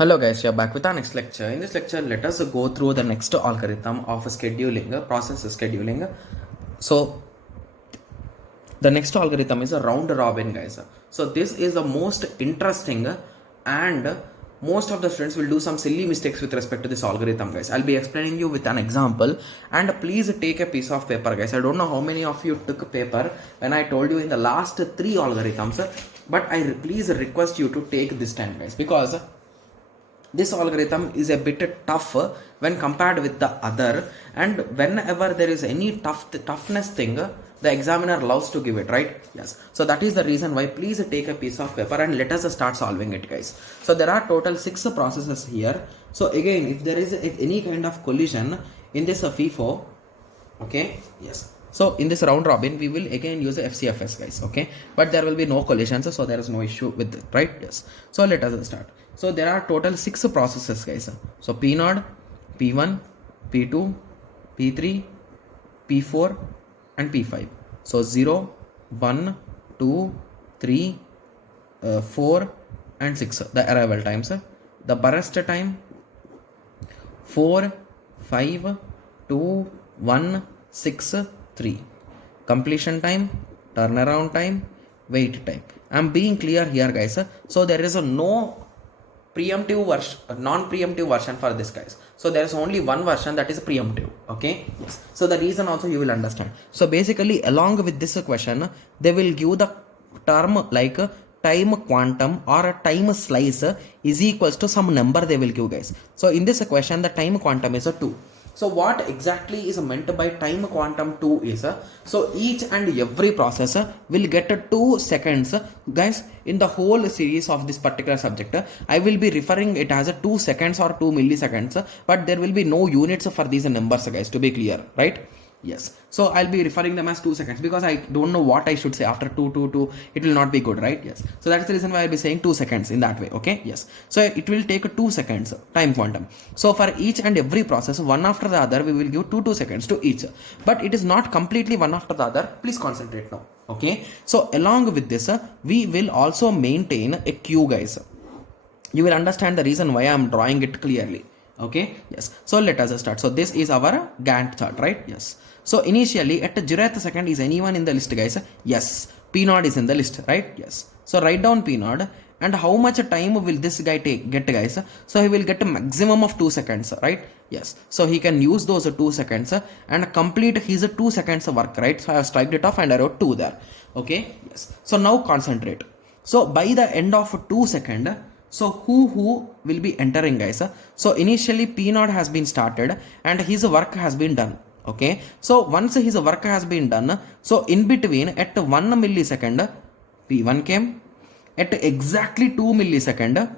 Hello guys, we are back with our next lecture. In this lecture, let us go through the next algorithm of scheduling, process scheduling. So the next algorithm is a round robin, guys. So this is the most interesting, and most of the students will do some silly mistakes with respect to this algorithm, guys. I'll be explaining you with an example, and please take a piece of paper, guys. I don't know how many of you took paper when I told you in the last 3 algorithms, but I please request you to take this time, guys, because this algorithm is a bit tough when compared with the other, and whenever there is any toughness thing, the examiner loves to give it, right? Yes, so that is the reason why please take a piece of paper and let us start solving it, guys. So there are total 6 processes here. So again, if there is any kind of collision in this FIFO, okay, yes, so in this round robin we will again use the FCFS, guys, okay, but there will be no collisions, so there is no issue with it, right? Yes, so let us start. So there are total 6 processes, guys. So P0, P1, P2, P3, P4 and P5. So 0, 1, 2, 3, 4 and 6, the arrival times. The burst time 4, 5, 2, 1, 6, 3. Completion time, turnaround time, wait time. I'm being clear here, guys. So there is a no preemptive version, non-preemptive version for this, guys. So there is only one version, that is preemptive, okay? Yes. So the reason also you will understand. So basically along with this question, they will give the term like time quantum or a time slice is equals to some number they will give, guys. So in this question, the time quantum is a 2. So what exactly is meant by time quantum 2 is, so each and every process will get 2 seconds, guys. In the whole series of this particular subject, I will be referring it as a 2 seconds or 2 milliseconds, but there will be no units for these numbers, guys, to be clear, right? Yes, so I'll be referring them as 2 seconds because I don't know what I should say after 2, it will not be good, right? Yes, so that's the reason why I'll be saying 2 seconds in that way, okay? Yes, so it will take 2 seconds time quantum. So for each and every process, one after the other, we will give 2 seconds to each, but it is not completely one after the other. Please concentrate now, okay? So along with this, we will also maintain a queue, guys. You will understand the reason why I am drawing it clearly, okay? Yes, so let us start. So this is our Gantt chart, right? Yes, so initially at the 0th second, is anyone in the list, guys? Yes, P0 is in the list, right? Yes, so write down P0, and how much time will this guy get, guys? So he will get a maximum of 2 seconds, right? Yes, so he can use those 2 seconds and complete his 2 seconds work, right? So I have striked it off and I wrote 2 there, okay? Yes, so now concentrate. So by the end of 2 seconds, so who will be entering, guys? So initially P0 has been started and his work has been done, okay? So once his work has been done, so in between at 1 millisecond P1 came, at exactly 2 millisecond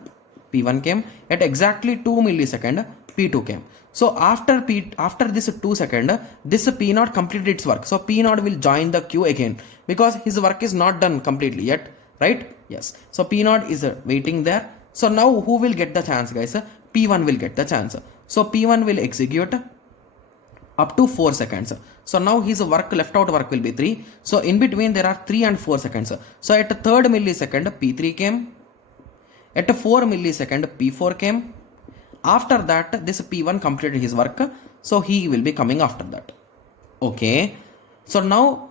P1 came, at exactly 2 millisecond P2 came. So after this 2 second, this P0 completed its work. So P0 will join the queue again because his work is not done completely yet, right? Yes, so P0 is waiting there. So now who will get the chance, guys? P1 will get the chance. So P1 will execute up to 4 seconds. So now his work, left out work will be 3. So in between there are 3 and 4 seconds. So at 3rd millisecond P3 came. At 4 millisecond P4 came. After that this P1 completed his work. So he will be coming after that. Okay. So now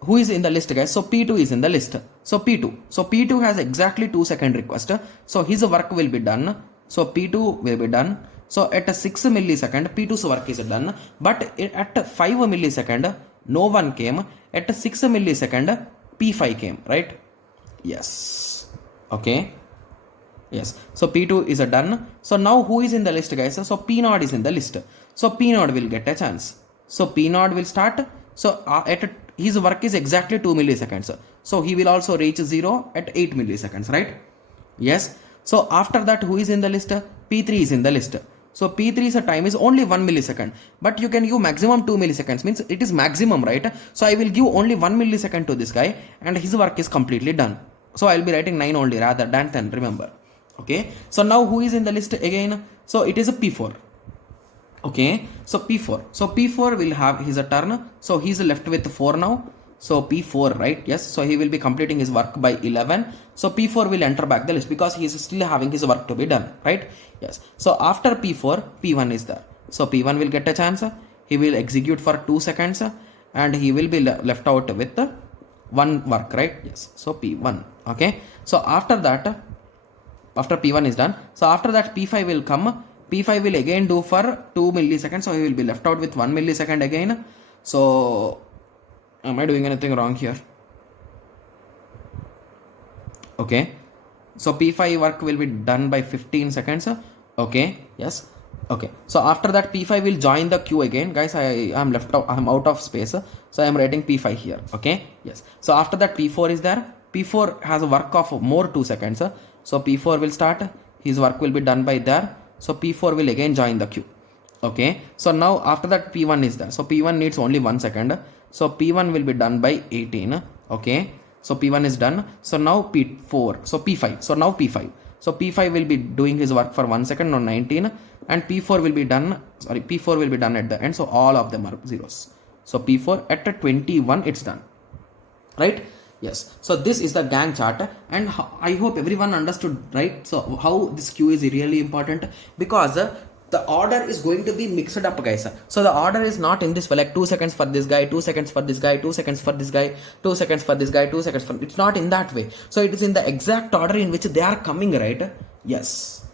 who is in the list, guys? So P2 is in the list. So P2 has exactly 2 second request. So his work will be done. So P2 will be done. So at a 6 millisecond P2's work is done, but at 5 millisecond no one came. At a 6 millisecond P5 came, right? Yes, okay. Yes, so P2 is done. So now who is in the list, guys? So P0 is in the list. So P0 will get a chance. So P0 will start. So his work is exactly 2 milliseconds. So he will also reach 0 at 8 milliseconds, right? Yes. So after that, who is in the list? P3 is in the list. So P3's time is only 1 millisecond, but you can give maximum 2 milliseconds, means it is maximum, right? So I will give only 1 millisecond to this guy and his work is completely done. So I will be writing 9 only rather than 10, remember. Okay. So now who is in the list again? So it is a P4. Okay. So P4 will have his turn. So he is left with 4 now. So P4, right? Yes, so he will be completing his work by 11. So P4 will enter back the list because he is still having his work to be done, right? Yes, so after P4, P1 is there. So P1 will get a chance, he will execute for 2 seconds, and he will be left out with one work, right? Yes, so P1. Okay, so after that, after P1 is done, so after that P5 will come. P5 will again do for 2 milliseconds, so he will be left out with 1 millisecond again. So am I doing anything wrong here? Okay, so P5 work will be done by 15 seconds. Okay, yes. Okay, so after that P5 will join the queue again. Guys, I am left out, I am out of space, so I am writing P5 here. Okay, yes. So after that P4 is there. P4 has a work of more 2 seconds. So P4 will start, his work will be done by there. So P4 will again join the queue. Okay, so now after that P1 is there. So P1 needs only 1 second. So P1 will be done by 18. Okay, so P1 is done. So now P4, so P5, so now P5. So P5 will be doing his work for 1 second on 19, and P4 will be done, P4 will be done at the end. So all of them are zeros. So P4 at 21 it's done, right? Yes, so this is the Gantt chart, and I hope everyone understood, right? So how this queue is really important, because the order is going to be mixed up, guys. So the order is not in this way, like 2 seconds for this guy, 2 seconds for this guy, 2 seconds for this guy, 2 seconds for this guy, 2 seconds for, it's not in that way. So it is in the exact order in which they are coming, right? Yes.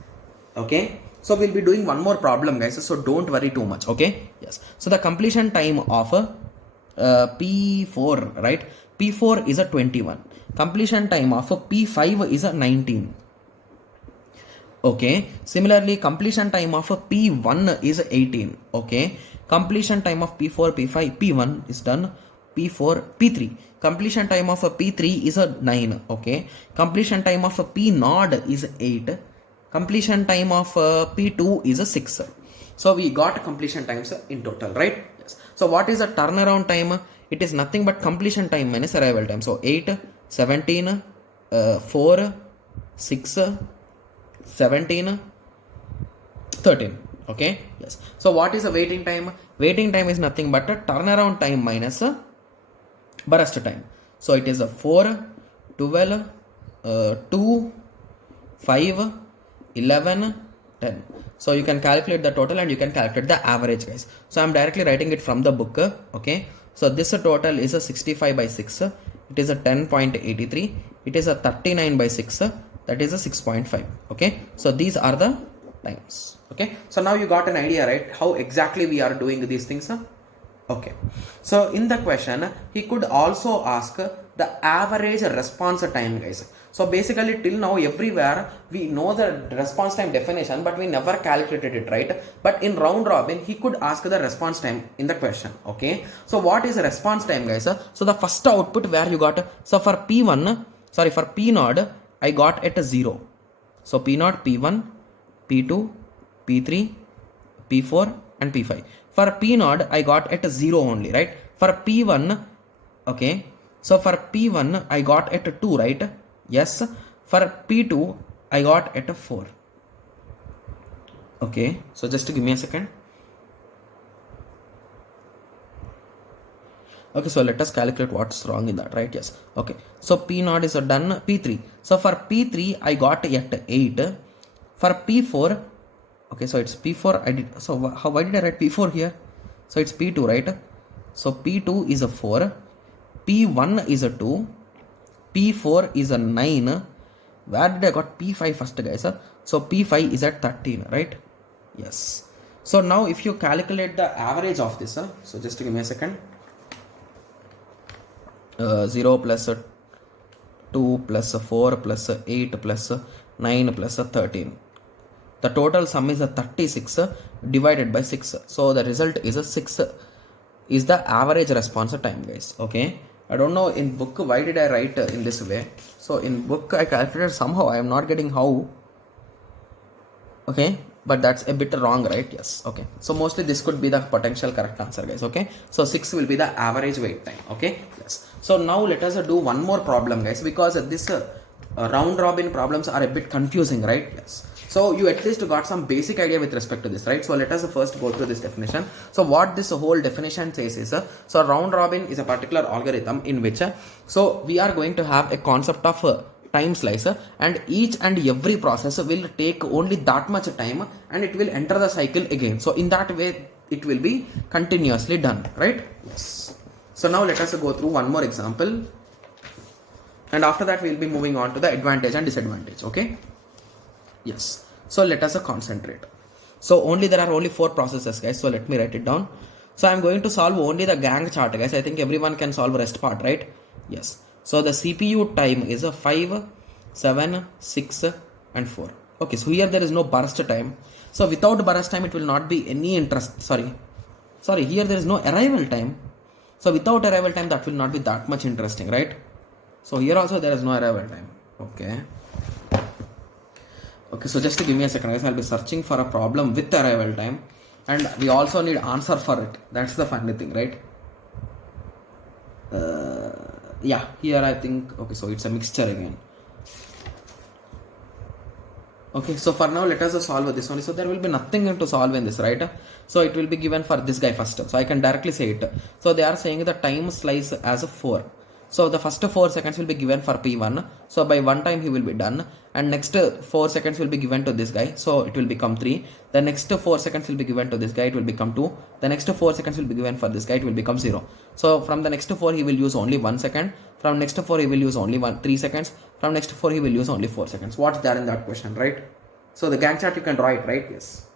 Okay, so we'll be doing one more problem, guys, so don't worry too much. Okay, yes. So the completion time of P4, right? P4 is a 21. Completion time of P5 is a 19. Okay, similarly completion time of P1 is 18. Okay, completion time of P4, P5, P1 is done. P4, P3, completion time of P3 is a 9. Okay, completion time of P0 is 8. Completion time of P2 is a 6. So we got completion times in total, right? Yes. So what is the turnaround time? It is nothing but completion time minus arrival time. So 8, 17, 4, 6, 17, 13. Okay, yes. So what is the waiting time? Waiting time is nothing but a turnaround time minus burst time. So it is a 4, 12, 2, 5, 11, 10. So you can calculate the total and you can calculate the average, guys. So I'm directly writing it from the book. Okay, so this total is a 65 by 6. It is a 10.83. It is a 39 by 6. That is a 6.5. Okay, so these are the times. Okay, so now you got an idea, right, how exactly we are doing these things. Okay, so in the question he could also ask the average response time, guys. So basically till now everywhere we know the response time definition, but we never calculated it, right? But in round robin he could ask the response time in the question. Okay, so what is response time, guys? So the first output where you got, so for P1, sorry, for P0 I got at a 0. So P0, P1, P2, P3, P4 and P5. For P0 I got at a 0 only, right? For P1, okay, so for P1 I got at a 2, right? Yes. For P2 I got at a 4. Okay, so just give me a second. Okay, so let us calculate what's wrong in that, right? Yes. Okay, so P0 is done. P3, so for P3 I got at 8. For P4, okay, so it's P4 I did, so why did I write P4 here? So it's P2, right? So P2 is a 4, P1 is a 2, P4 is a 9. Where did I got P5 first, guys? So P5 is at 13, right? Yes. So now if you calculate the average of this, so just give me a second. 0 plus 2 plus 4 plus 8 plus 9 plus 13. The total sum is a 36 divided by 6. So the result is a 6 is the average response time, guys. Okay, I don't know in book why did I write in this way. So in book I calculated somehow, I am not getting how. Okay, but that's a bit wrong, right? Yes. Okay, so mostly this could be the potential correct answer, guys. Okay, so 6 will be the average wait time. Okay, yes. So now let us do one more problem, guys, because this round robin problems are a bit confusing, right? Yes. So you at least got some basic idea with respect to this, right? So let us first go through this definition. So what this whole definition says is, so round robin is a particular algorithm in which, so we are going to have a concept of time slice, and each and every process will take only that much time and it will enter the cycle again. So in that way it will be continuously done, right? Yes. So now let us go through one more example, and after that we will be moving on to the advantage and disadvantage. Okay. Yes. So let us concentrate. So there are only 4 processes, guys. So let me write it down. So I'm going to solve only the gang chart, guys. I think everyone can solve rest part, right? Yes. So the CPU time is a 5, 7, 6 and 4. Okay. So here there is no burst time. So without burst time it will not be any interest. Sorry. Here there is no arrival time. So without arrival time that will not be that much interesting, right? So here also there is no arrival time. Okay, so just give me a second, guys. I'll be searching for a problem with arrival time, and we also need answer for it. That's the funny thing, right? Yeah, here I think, okay, so it's a mixture again. Okay, so for now let us solve this one. So there will be nothing to solve in this, right? So it will be given for this guy first. So I can directly say it. So they are saying the time slice as 4. So the first 4 seconds will be given for P1. So by one time he will be done, and next 4 seconds will be given to this guy. So it will become 3. The next 4 seconds will be given to this guy. It will become 2. The next 4 seconds will be given for this guy. It will become 0. So from the next 4 he will use only 1 second. From next 4 he will use only 3 seconds. From next 4 he will use only 4 seconds. What's there in that question, right? So the gang chart you can draw it, right? Yes.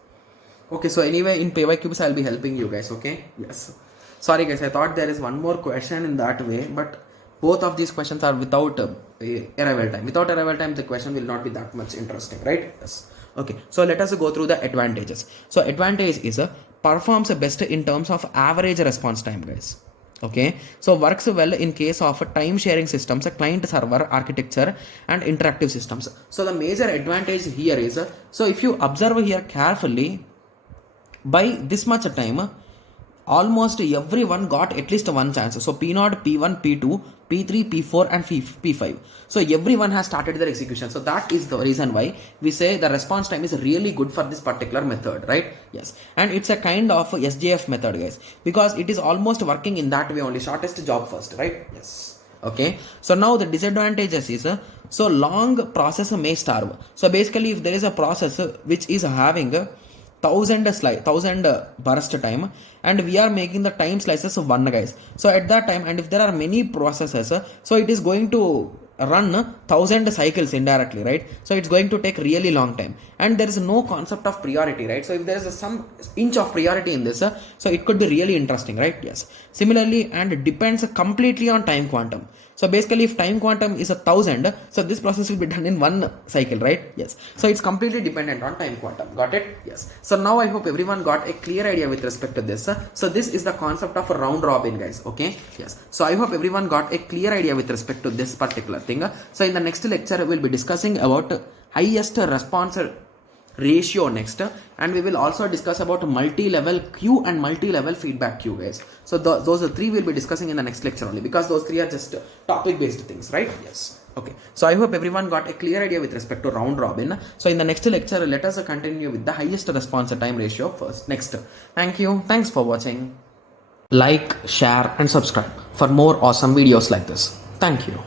Okay, so anyway in PyCubes I'll be helping you guys. Okay. Yes. Sorry guys, I thought there is one more question in that way, but both of these questions are without arrival time. Without arrival time, the question will not be that much interesting, right? Yes. Okay. So let us go through the advantages. So advantage is performs best in terms of average response time, guys. Okay. So works well in case of time sharing systems, client server architecture and interactive systems. So the major advantage here is, so if you observe here carefully, by this much time, almost everyone got at least one chance. So P0, P1, P2, P3, P4 and P5. So everyone has started their execution. So that is the reason why we say the response time is really good for this particular method, right? Yes. And it's a kind of SJF method, guys, because it is almost working in that way only, shortest job first, right? Yes. Okay. So now the disadvantages is, so long process may starve. So basically if there is a process which is having 1000 burst time and we are making the time slices of 1, guys. So at that time, and if there are many processes, so it is going to run 1000 cycles indirectly, right? So it's going to take really long time, and there is no concept of priority, right? So if there is some inch of priority in this, so it could be really interesting, right? Yes. Similarly, and it depends completely on time quantum. So basically if time quantum is 1000, so this process will be done in 1 cycle, right? Yes. So it's completely dependent on time quantum. Got it? Yes. So now I hope everyone got a clear idea with respect to this. So this is the concept of a round robin, guys. Okay. Yes. So I hope everyone got a clear idea with respect to this particular thing. So in the next lecture we'll be discussing about highest response ratio next, and we will also discuss about multi-level queue and multi-level feedback queue, guys. So those 3 we'll be discussing in the next lecture only, because those 3 are just topic based things, right? Yes. Okay. So I hope everyone got a clear idea with respect to round robin. So in the next lecture let us continue with the highest response time ratio first. Next. Thank you. Thanks for watching. Like, share and subscribe for more awesome videos like this. Thank you.